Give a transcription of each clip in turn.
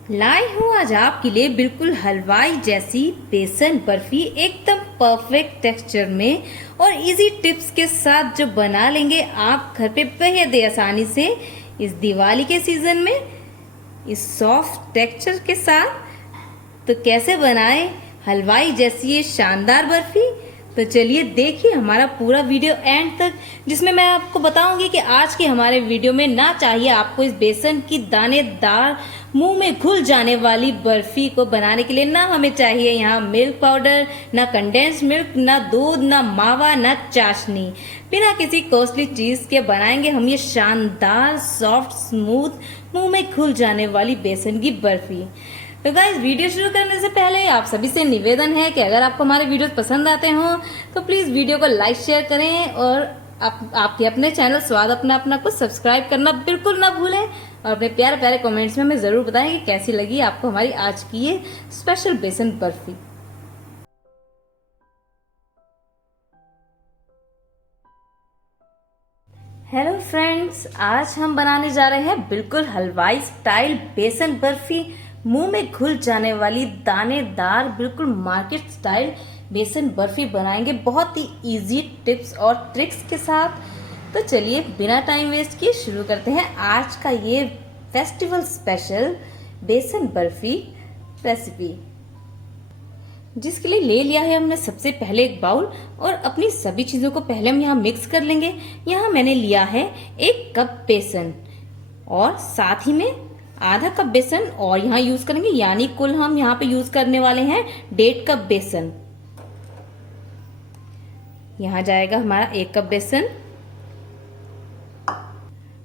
लाई हूँ आज आपके लिए बिल्कुल हलवाई जैसी बेसन बर्फी, एकदम परफेक्ट टेक्सचर में और इजी टिप्स के साथ जो बना लेंगे आप घर पे बेहद आसानी से इस दिवाली के सीजन में, इस सॉफ्ट टेक्सचर के साथ। तो कैसे बनाएं हलवाई जैसी ये शानदार बर्फी? तो चलिए देखिए हमारा पूरा वीडियो एंड तक, जिसमें मैं आपको बताऊंगी कि आज के हमारे वीडियो में ना चाहिए आपको इस बेसन की दानेदार मुंह में घुल जाने वाली बर्फी को बनाने के लिए ना हमें चाहिए यहाँ मिल्क पाउडर, ना कंडेंस मिल्क, ना दूध, ना मावा, ना चाशनी। बिना किसी कॉस्टली चीज के बनाएंगे हम ये शानदार सॉफ्ट स्मूथ मुंह में घुल जाने वाली बेसन की बर्फी। तो गाइस, वीडियो शुरू करने से पहले आप सभी से निवेदन है कि अगर आपको हमारे वीडियोस पसंद आते हो तो प्लीज़ वीडियो को लाइक शेयर करें और आपके अपने चैनल स्वाद अपना अपना को सब्सक्राइब करना बिल्कुल ना भूलें और अपने प्यारे प्यारे कमेंट्स में हमें ज़रूर बताएं कि कैसी लगी आपको हमारी आज की ये special besan barfi. Hello friends, आज हम बनाने जा रहे हैं बिल्कुल हलवाई स्टाइल बेसन बर्फी, मुंह में घुल जाने वाली दानेदार बिल्कुल मार्केट स्टाइल बेसन बर्फी बनाएंगे बहुत ही इजी टिप्स और ट्रिक्स के साथ। तो चलिए बिना टाइम वेस्ट किए शुरू करते हैं आज का ये festival special besan barfi recipe, जिसके लिए ले लिया है हमने सबसे पहले एक बाउल और अपनी सभी चीज़ों को पहले हम यहाँ मिक्स कर लेंगे। यहाँ मैंने लिया है 1 कप बेसन और साथ ही में आधा कप बेसन और यहाँ यूज करेंगे, यानी कुल हम यहाँ पे यूज करने वाले हैं 1.5 कप बेसन। यहाँ जाएगा हमारा 1 कप बेसन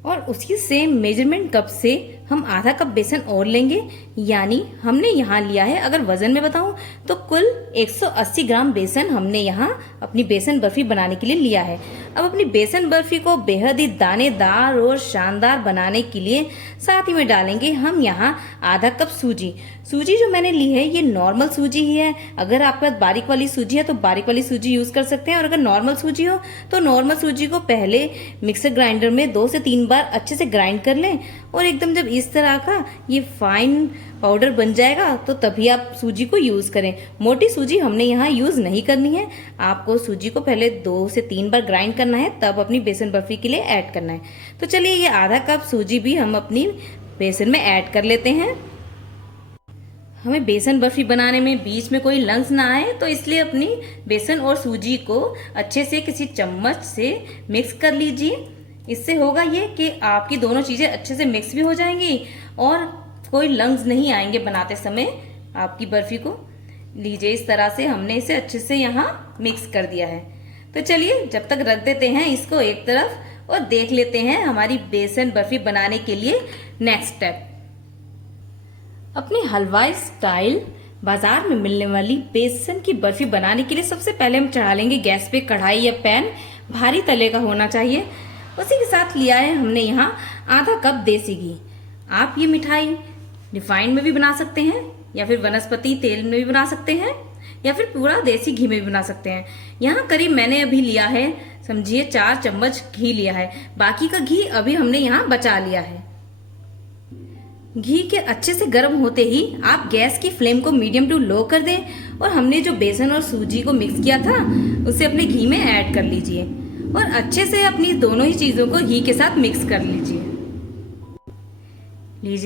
और उसी सेम मेजरमेंट कप से हम आधा कप बेसन और लेंगे, यानी हमने यहाँ लिया है, अगर वजन में बताऊं तो कुल 180 ग्राम बेसन हमने यहाँ अपनी बेसन बर्फी बनाने के लिए लिया है। अब अपनी बेसन बर्फी को बेहद ही दानेदार और शानदार बनाने के लिए साथ ही में डालेंगे हम यहाँ आधा कप सूजी। सूजी जो मैंने ली है ये नॉर्मल सूजी ही है, अगर आपके पास बारीक वाली सूजी है तो बारीक वाली सूजी यूज कर सकते हैं और अगर नॉर्मल सूजी हो तो नॉर्मल सूजी को पहले मिक्सर ग्राइंडर में 2 से 3 बार अच्छे से ग्राइंड कर लें और एकदम जब इस तरह का ये फाइन पाउडर बन जाएगा तो तभी आप सूजी को यूज करें। मोटी सूजी हमने यहाँ यूज नहीं करनी है, आपको सूजी को पहले 2 से 3 बार ग्राइंड करना है तब अपनी बेसन बर्फी के लिए ऐड करना है। तो चलिए ये आधा कप सूजी भी हम अपनी बेसन में ऐड कर लेते हैं। हमें बेसन बर्फी बनाने में बीच में कोई लंग्स ना आए तो इसलिए अपनी बेसन और सूजी को अच्छे से किसी चम्मच से मिक्स कर लीजिए। इससे होगा ये कि आपकी दोनों चीज़ें अच्छे से मिक्स भी हो जाएंगी और कोई लंग्स नहीं आएंगे बनाते समय आपकी बर्फी को। लीजिए इस तरह से हमने इसे अच्छे से यहाँ मिक्स कर दिया है। तो चलिए जब तक रख देते हैं इसको एक तरफ और देख लेते हैं हमारी बेसन बर्फी बनाने के लिए नेक्स्ट स्टेप। अपने हलवाई स्टाइल बाजार में मिलने वाली बेसन की बर्फी बनाने के लिए सबसे पहले हम चढ़ा लेंगे गैस पे कढ़ाई या पैन, भारी तले का होना चाहिए। उसी के साथ लिया है हमने यहाँ आधा कप देसी घी। आप ये मिठाई रिफाइंड में भी बना सकते हैं या फिर वनस्पति तेल में भी बना सकते हैं या फिर पूरा देसी घी में भी बना सकते हैं। यहाँ करीब मैंने अभी लिया है, समझिए 4 चम्मच घी लिया है, बाकी का घी अभी हमने यहाँ बचा लिया है। घी के अच्छे से गर्म होते ही आप गैस की फ्लेम को मीडियम टू लो कर दें और हमने जो बेसन और सूजी को मिक्स किया था उसे अपने घी में ऐड कर लीजिए और अच्छे से अपनी दोनों ही चीज़ों को घी के साथ मिक्स कर लीजिए।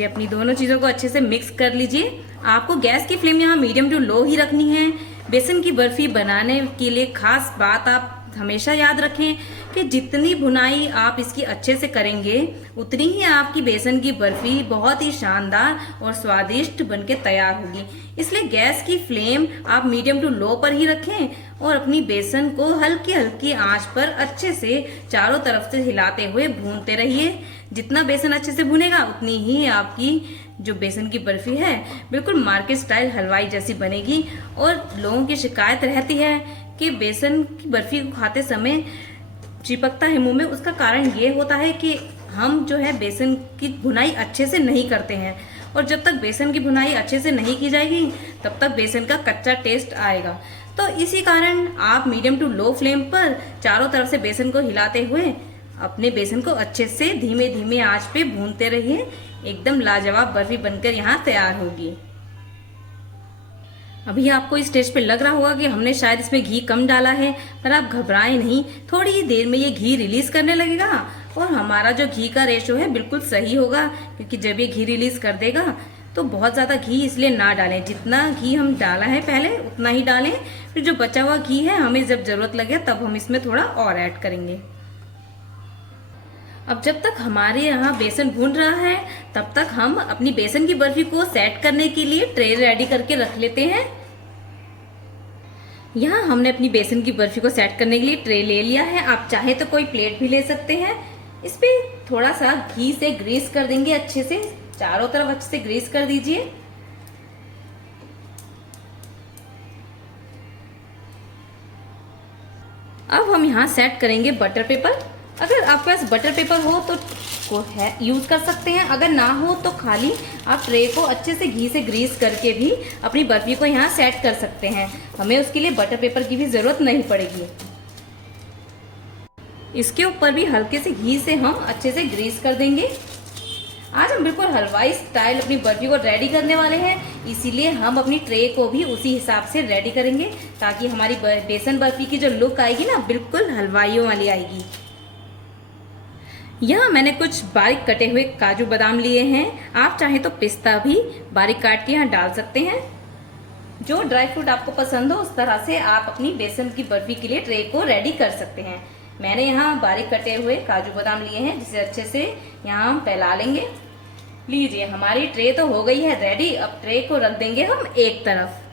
अपनी दोनों चीज़ों को अच्छे से मिक्स कर लीजिए। आपको गैस की फ्लेम यहाँ मीडियम टू लो ही रखनी है। बेसन की बर्फी बनाने के लिए खास बात आप हमेशा याद रखें कि जितनी भुनाई आप इसकी अच्छे से करेंगे उतनी ही आपकी बेसन की बर्फी बहुत ही शानदार और स्वादिष्ट बनके तैयार होगी। इसलिए गैस की फ्लेम आप मीडियम टू लो पर ही रखें और अपनी बेसन को हल्की हल्की आंच पर अच्छे से चारों तरफ से हिलाते हुए भूनते रहिए। जितना बेसन अच्छे से भुनेगा उतनी ही आपकी जो बेसन की बर्फी है बिल्कुल मार्केट स्टाइल हलवाई जैसी बनेगी। और लोगों की शिकायत रहती है कि बेसन की बर्फी को खाते समय चिपकता है मुंह में, उसका कारण ये होता है कि हम जो है बेसन की भुनाई अच्छे से नहीं करते हैं और जब तक बेसन की भुनाई अच्छे से नहीं की जाएगी तब तक बेसन का कच्चा टेस्ट आएगा। तो इसी कारण आप मीडियम टू लो फ्लेम पर चारों तरफ से बेसन को हिलाते हुए अपने बेसन को अच्छे से धीमे धीमे आंच पे भूनते रहिए। एकदम लाजवाब बर्फी बनकर यहाँ तैयार होगी। अभी आपको इस स्टेज पे लग रहा होगा कि हमने शायद इसमें घी कम डाला है, पर आप घबराएं नहीं, थोड़ी ही देर में ये घी रिलीज करने लगेगा और हमारा जो घी का रेशो है बिल्कुल सही होगा, क्योंकि जब ये घी रिलीज कर देगा तो बहुत ज़्यादा घी इसलिए ना डालें, जितना घी हम डाला है पहले उतना ही डालें, फिर जो बचा हुआ घी है हमें जब ज़रूरत लगे तब हम इसमें थोड़ा और ऐड करेंगे। अब जब तक हमारे यहाँ बेसन भून रहा है तब तक हम अपनी बेसन की बर्फी को सेट करने के लिए ट्रे रेडी करके रख लेते हैं। यहाँ हमने अपनी बेसन की बर्फी को सेट करने के लिए ट्रे ले लिया है। आप चाहे तो कोई प्लेट भी ले सकते हैं। इस पे थोड़ा सा घी से ग्रीस कर देंगे, अच्छे से चारों तरफ अच्छे से ग्रीस कर दीजिए। अब हम यहाँ सेट करेंगे बटर पेपर। अगर आपके पास बटर पेपर हो तो यूज कर सकते हैं, अगर ना हो तो खाली आप ट्रे को अच्छे से घी से ग्रीस करके भी अपनी बर्फी को यहाँ सेट कर सकते हैं। हमें उसके लिए बटर पेपर की भी जरूरत नहीं पड़ेगी। इसके ऊपर भी हल्के से घी से हम अच्छे से ग्रीस कर देंगे। आज हम बिल्कुल हलवाई स्टाइल अपनी बर्फी को रेडी करने वाले हैं, इसीलिए हम अपनी ट्रे को भी उसी हिसाब से रेडी करेंगे ताकि हमारी बेसन बर्फी की जो लुक आएगी ना बिल्कुल हलवाइयों वाली आएगी। यहाँ मैंने कुछ बारीक कटे हुए काजू बादाम लिए हैं। आप चाहें तो पिस्ता भी बारीक काट के यहाँ डाल सकते हैं। जो ड्राई फ्रूट आपको पसंद हो उस तरह से आप अपनी बेसन की बर्फी के लिए ट्रे को रेडी कर सकते हैं। मैंने यहाँ बारीक कटे हुए काजू बादाम लिए हैं, जिसे अच्छे से यहाँ हम फैला लेंगे। लीजिए, हमारी ट्रे तो हो गई है रेडी। अब ट्रे को रख देंगे हम एक तरफ।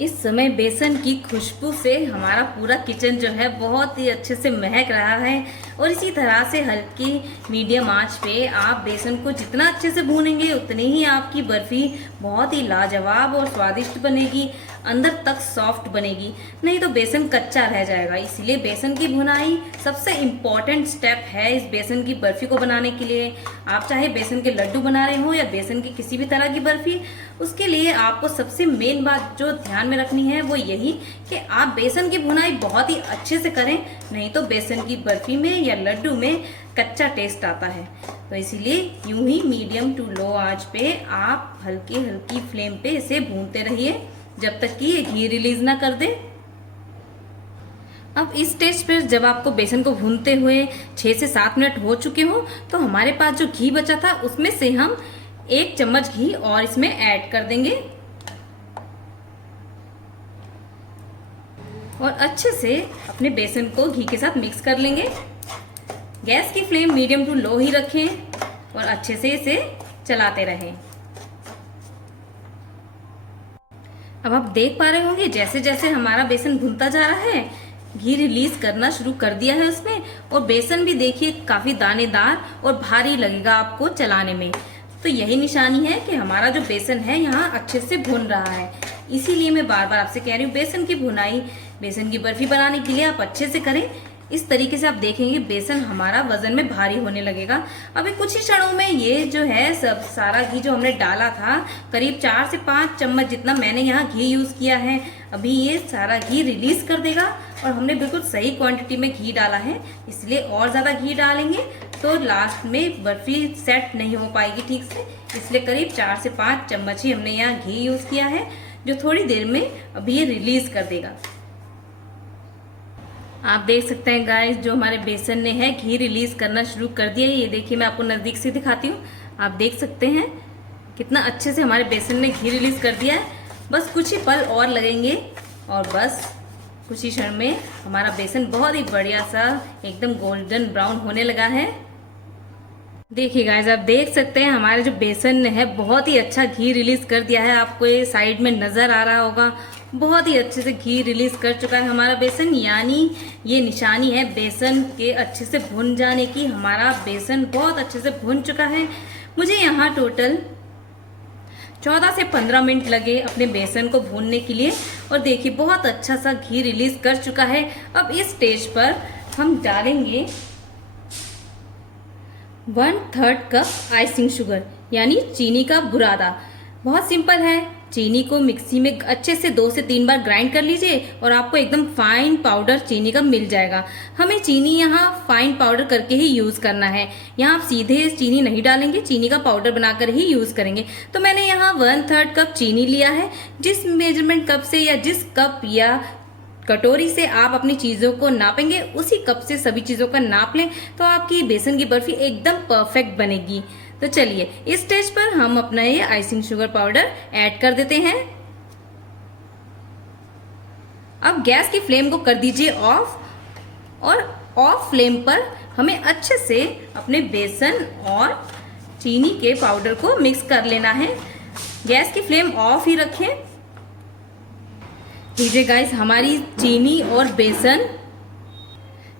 इस समय बेसन की खुशबू से हमारा पूरा किचन जो है बहुत ही अच्छे से महक रहा है और इसी तरह से हल्की मीडियम आंच पे आप बेसन को जितना अच्छे से भूनेंगे उतनी ही आपकी बर्फी बहुत ही लाजवाब और स्वादिष्ट बनेगी, अंदर तक सॉफ्ट बनेगी, नहीं तो बेसन कच्चा रह जाएगा। इसलिए बेसन की भुनाई सबसे इम्पॉर्टेंट स्टेप है इस बेसन की बर्फी को बनाने के लिए। आप चाहे बेसन के लड्डू बना रहे हो या बेसन की किसी भी तरह की बर्फी, उसके लिए आपको सबसे मेन बात जो ध्यान में रखनी है वो यही कि आप बेसन की भुनाई बहुत ही अच्छे से करें, नहीं तो बेसन की बर्फी में या लड्डू में कच्चा टेस्ट आता है। तो इसीलिए यूं ही मीडियम टू लो आंच पे आप हल्की हल्की फ्लेम पे इसे भूनते रहिए जब तक कि ये घी रिलीज ना कर दे। अब इस स्टेज पर जब आपको बेसन को भूनते हुए 6 से 7 मिनट हो चुके हो तो हमारे पास जो घी बचा था उसमें से हम 1 चम्मच घी और इसमें ऐड कर देंगे और अच्छे से अपने बेसन को घी के साथ मिक्स कर लेंगे। गैस की फ्लेम मीडियम टू लो ही रखें और अच्छे से इसे चलाते रहें। अब आप देख पा रहे होंगे जैसे जैसे हमारा बेसन भुनता जा रहा है घी रिलीज करना शुरू कर दिया है उसमें, और बेसन भी देखिए काफी दानेदार और भारी लगेगा आपको चलाने में। तो यही निशानी है कि हमारा जो बेसन है यहाँ अच्छे से भुन रहा है। इसीलिए मैं बार बार आपसे कह रही हूँ बेसन की भुनाई बेसन की बर्फी बनाने के लिए आप अच्छे से करें। इस तरीके से आप देखेंगे बेसन हमारा वजन में भारी होने लगेगा। अभी कुछ ही क्षणों में ये जो है सब सारा घी जो हमने डाला था, करीब 4 से 5 चम्मच जितना मैंने यहाँ घी यूज किया है, अभी ये सारा घी रिलीज कर देगा। और हमने बिल्कुल सही क्वांटिटी में घी डाला है, इसलिए और ज्यादा घी डालेंगे तो लास्ट में बर्फी सेट नहीं हो पाएगी ठीक से। इसलिए करीब 4 से 5 चम्मच ही हमने यहाँ घी यूज किया है, जो थोड़ी देर में अभी ये रिलीज कर देगा। आप देख सकते हैं गाइस जो हमारे बेसन ने है घी रिलीज करना शुरू कर दिया है। ये देखिए मैं आपको नजदीक से दिखाती हूँ, आप देख सकते हैं कितना अच्छे से हमारे बेसन ने घी रिलीज कर दिया है। बस कुछ ही पल और लगेंगे और बस कुछ ही क्षण में हमारा बेसन बहुत ही बढ़िया सा एकदम गोल्डन ब्राउन होने लगा है। देखिए गाइस आप देख सकते हैं हमारे जो बेसन ने है बहुत ही अच्छा घी रिलीज कर दिया है। आपको ये साइड में नजर आ रहा होगा, बहुत ही अच्छे से घी रिलीज कर चुका है हमारा बेसन, यानी ये निशानी है बेसन के अच्छे से भुन जाने की। हमारा बेसन बहुत अच्छे से भुन चुका है। मुझे यहाँ टोटल 14 से 15 मिनट लगे अपने बेसन को भूनने के लिए और देखिए बहुत अच्छा सा घी रिलीज कर चुका है। अब इस स्टेज पर हम डालेंगे 1/3 कप आइसिंग शुगर यानी चीनी का बुरादा। बहुत सिंपल है, चीनी को मिक्सी में अच्छे से 2 से 3 बार ग्राइंड कर लीजिए और आपको एकदम फाइन पाउडर चीनी का मिल जाएगा। हमें चीनी यहाँ फाइन पाउडर करके ही यूज़ करना है। यहाँ आप सीधे चीनी नहीं डालेंगे, चीनी का पाउडर बनाकर ही यूज़ करेंगे। तो मैंने यहाँ 1/3 कप चीनी लिया है। जिस मेजरमेंट कप से या जिस कप या कटोरी से आप अपनी चीज़ों को नापेंगे, उसी कप से सभी चीज़ों का नाप लें, तो आपकी बेसन की बर्फी एकदम परफेक्ट बनेगी। तो चलिए इस स्टेज पर हम अपना ये आइसिंग शुगर पाउडर ऐड कर देते हैं। अब गैस की फ्लेम को कर दीजिए ऑफ, और ऑफ फ्लेम पर हमें अच्छे से अपने बेसन और चीनी के पाउडर को मिक्स कर लेना है। गैस की फ्लेम ऑफ ही रखें। लीजिए गाइस, हमारी चीनी और बेसन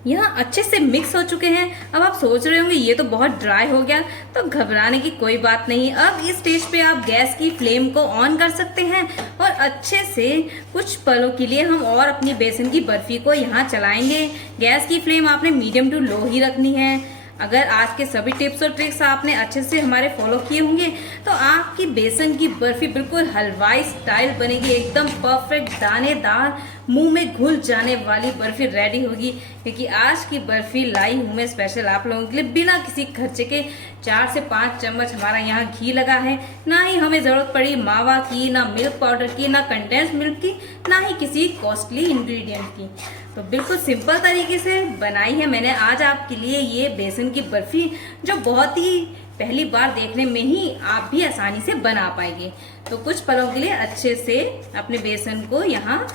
यहाँ अच्छे से मिक्स हो चुके हैं। अब आप सोच रहे होंगे ये तो बहुत ड्राई हो गया, तो घबराने की कोई बात नहीं। अब इस स्टेज पे आप गैस की फ्लेम को ऑन कर सकते हैं और अच्छे से कुछ पलों के लिए हम और अपनी बेसन की बर्फी को यहाँ चलाएंगे। गैस की फ्लेम आपने मीडियम टू लो ही रखनी है। अगर आज के सभी टिप्स और ट्रिक्स आपने अच्छे से हमारे फॉलो किए होंगे तो आपकी बेसन की बर्फी बिल्कुल हलवाई स्टाइल बनेगी, एकदम परफेक्ट दानेदार, मुंह में घुल जाने वाली बर्फी रेडी होगी। क्योंकि आज की बर्फी लाई हूँ मैं स्पेशल आप लोगों के लिए, बिना किसी खर्चे के 4 से 5 चम्मच हमारा यहाँ घी लगा है। ना ही हमें जरूरत पड़ी मावा की, ना मिल्क पाउडर की, ना कंडेंस मिल्क की, ना ही किसी कॉस्टली इंग्रेडिएंट की। तो बिल्कुल सिंपल तरीके से बनाई है मैंने आज आपके लिए ये बेसन की बर्फी, जो बहुत ही पहली बार देखने में ही आप भी आसानी से बना पाएंगे। तो कुछ पलों के लिए अच्छे से अपने बेसन को यहाँ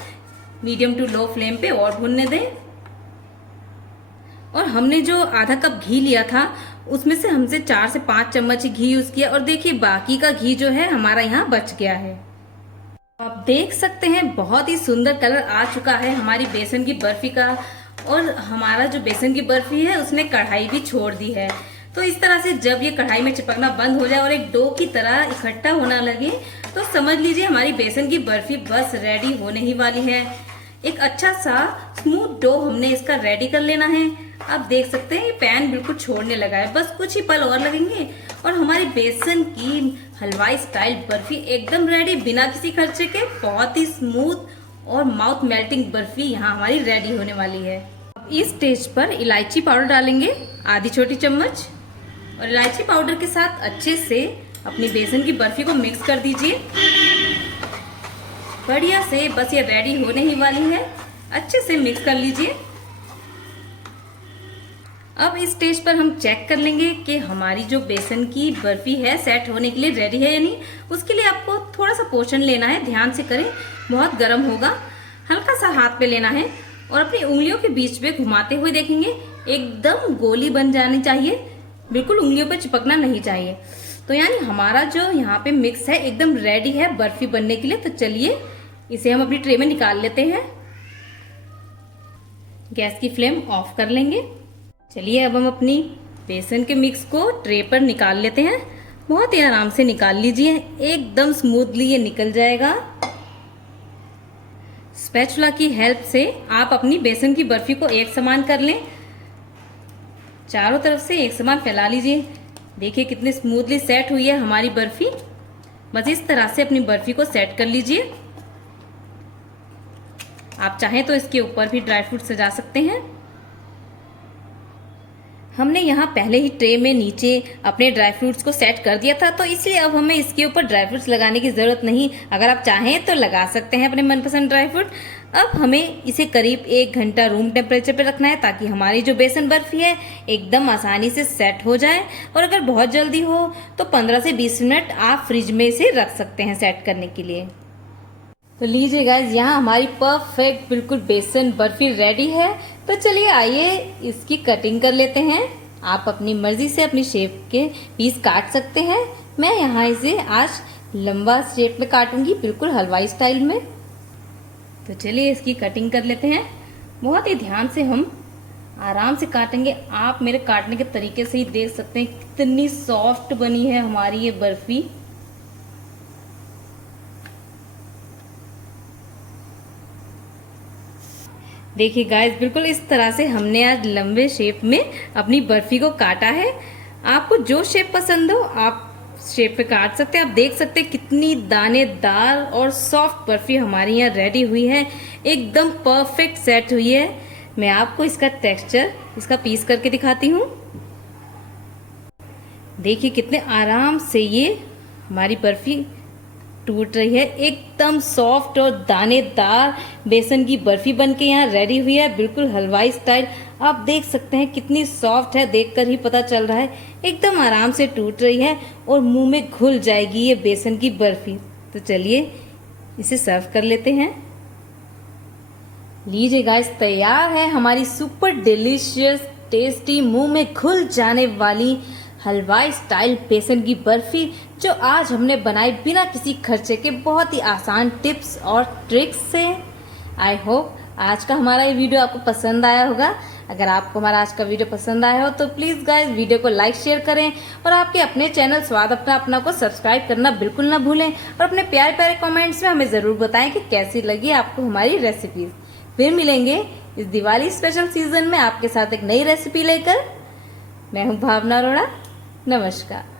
मीडियम टू लो फ्लेम पे और भूनने दें। और हमने जो आधा कप घी लिया था उसमें से हमसे 4 से 5 चम्मच घी यूज किया, और देखिए बाकी का घी जो है हमारा यहाँ बच गया है। आप देख सकते हैं बहुत ही सुंदर कलर आ चुका है हमारी बेसन की बर्फी का, और हमारा जो बेसन की बर्फी है उसने कढ़ाई भी छोड़ दी है। तो इस तरह से जब ये कढ़ाई में चिपकना बंद हो जाए और एक डो की तरह इकट्ठा होना लगे, तो समझ लीजिए हमारी बेसन की बर्फी बस रेडी होने ही वाली है। एक अच्छा सा स्मूथ डो हमने इसका रेडी कर लेना है। आप देख सकते हैं ये पैन बिल्कुल छोड़ने लगा है, बस कुछ ही पल और लगेंगे और हमारी बेसन की हलवाई स्टाइल बर्फी एकदम रेडी, बिना किसी खर्चे के। बहुत ही स्मूथ और माउथ मेल्टिंग बर्फी यहाँ हमारी रेडी होने वाली है। अब इस स्टेज पर इलायची पाउडर डालेंगे आधी छोटी चम्मच, और इलायची पाउडर के साथ अच्छे से अपनी बेसन की बर्फी को मिक्स कर दीजिए बढ़िया से। बस ये रेडी होने ही वाली है, अच्छे से मिक्स कर लीजिए। अब इस स्टेज पर हम चेक कर लेंगे कि हमारी जो बेसन की बर्फी है सेट होने के लिए रेडी है या नहीं। उसके लिए आपको थोड़ा सा पोर्शन लेना है, ध्यान से करें, बहुत गर्म होगा। हल्का सा हाथ पे लेना है और अपनी उंगलियों के बीच में घुमाते हुए देखेंगे, एकदम गोली बन जानी चाहिए, बिल्कुल उंगलियों पर चिपकना नहीं चाहिए। तो यानी हमारा जो यहाँ पे मिक्स है एकदम रेडी है बर्फी बनने के लिए। तो चलिए इसे हम अपनी ट्रे में निकाल लेते हैं। गैस की फ्लेम ऑफ कर लेंगे। चलिए अब हम अपनी बेसन के मिक्स को ट्रे पर निकाल लेते हैं। बहुत ही आराम से निकाल लीजिए, एकदम स्मूथली ये निकल जाएगा। स्पैचुला की हेल्प से आप अपनी बेसन की बर्फी को एक समान कर लें, चारों तरफ से एक समान फैला लीजिए। देखिए कितनी स्मूथली सेट हुई है हमारी बर्फी। बस इस तरह से अपनी बर्फी को सेट कर लीजिए। आप चाहें तो इसके ऊपर भी ड्राई फ्रूट सजा सकते हैं। हमने यहाँ पहले ही ट्रे में नीचे अपने ड्राई फ्रूट्स को सेट कर दिया था, तो इसलिए अब हमें इसके ऊपर ड्राई फ्रूट्स लगाने की ज़रूरत नहीं। अगर आप चाहें तो लगा सकते हैं अपने मनपसंद ड्राई फ्रूट। अब हमें इसे करीब 1 घंटा रूम टेम्परेचर पर रखना है, ताकि हमारी जो बेसन बर्फी है एकदम आसानी से सेट हो जाए। और अगर बहुत जल्दी हो तो 15 से 20 मिनट आप फ्रिज में इसे रख सकते हैं सेट करने के लिए। तो लीजिए गाइस, यहाँ हमारी परफेक्ट बिल्कुल बेसन बर्फी रेडी है। तो चलिए आइए इसकी कटिंग कर लेते हैं। आप अपनी मर्जी से अपनी शेप के पीस काट सकते हैं। मैं यहाँ इसे आज लंबा शेप में काटूंगी, बिल्कुल हलवाई स्टाइल में। तो चलिए इसकी कटिंग कर लेते हैं। बहुत ही ध्यान से हम आराम से काटेंगे। आप मेरे काटने के तरीके से ही देख सकते हैं कितनी सॉफ्ट बनी है हमारी ये बर्फी। देखिए गाइस, बिल्कुल इस तरह से हमने आज लंबे शेप में अपनी बर्फी को काटा है। आपको जो शेप पसंद हो आप शेप में काट सकते हैं। आप देख सकते हैं कितनी दानेदार और सॉफ्ट बर्फी हमारी यहाँ रेडी हुई है, एकदम परफेक्ट सेट हुई है। मैं आपको इसका टेक्सचर, इसका पीस करके दिखाती हूँ। देखिए कितने आराम से ये हमारी बर्फी टूट रही है, एकदम सॉफ्ट और दानेदार बेसन की बर्फी बनके यहाँ रेडी हुई है, बिल्कुल हलवाई स्टाइल। आप देख सकते हैं कितनी सॉफ्ट है, देखकर ही पता चल रहा है, एकदम आराम से टूट रही है और मुंह में घुल जाएगी ये बेसन की बर्फी। तो चलिए इसे सर्व कर लेते हैं। लीजिए गाइस, तैयार है हमारी सुपर डिलीशियस टेस्टी मुंह में घुल जाने वाली हलवाई स्टाइल बेसन की बर्फी, जो आज हमने बनाई बिना किसी खर्चे के, बहुत ही आसान टिप्स और ट्रिक्स से। आई होप आज का हमारा ये वीडियो आपको पसंद आया होगा। अगर आपको हमारा आज का वीडियो पसंद आया हो तो प्लीज गाइस वीडियो को लाइक शेयर करें और आपके अपने चैनल स्वाद अपना अपना को सब्सक्राइब करना बिल्कुल ना भूलें और अपने प्यारे प्यारे कमेंट्स में हमें जरूर बताएं कि कैसी लगी आपको हमारी रेसिपीज। फिर मिलेंगे इस दिवाली स्पेशल सीजन में आपके साथ एक नई रेसिपी लेकर। मैं हूँ भावना अरोड़ा। नमस्कार।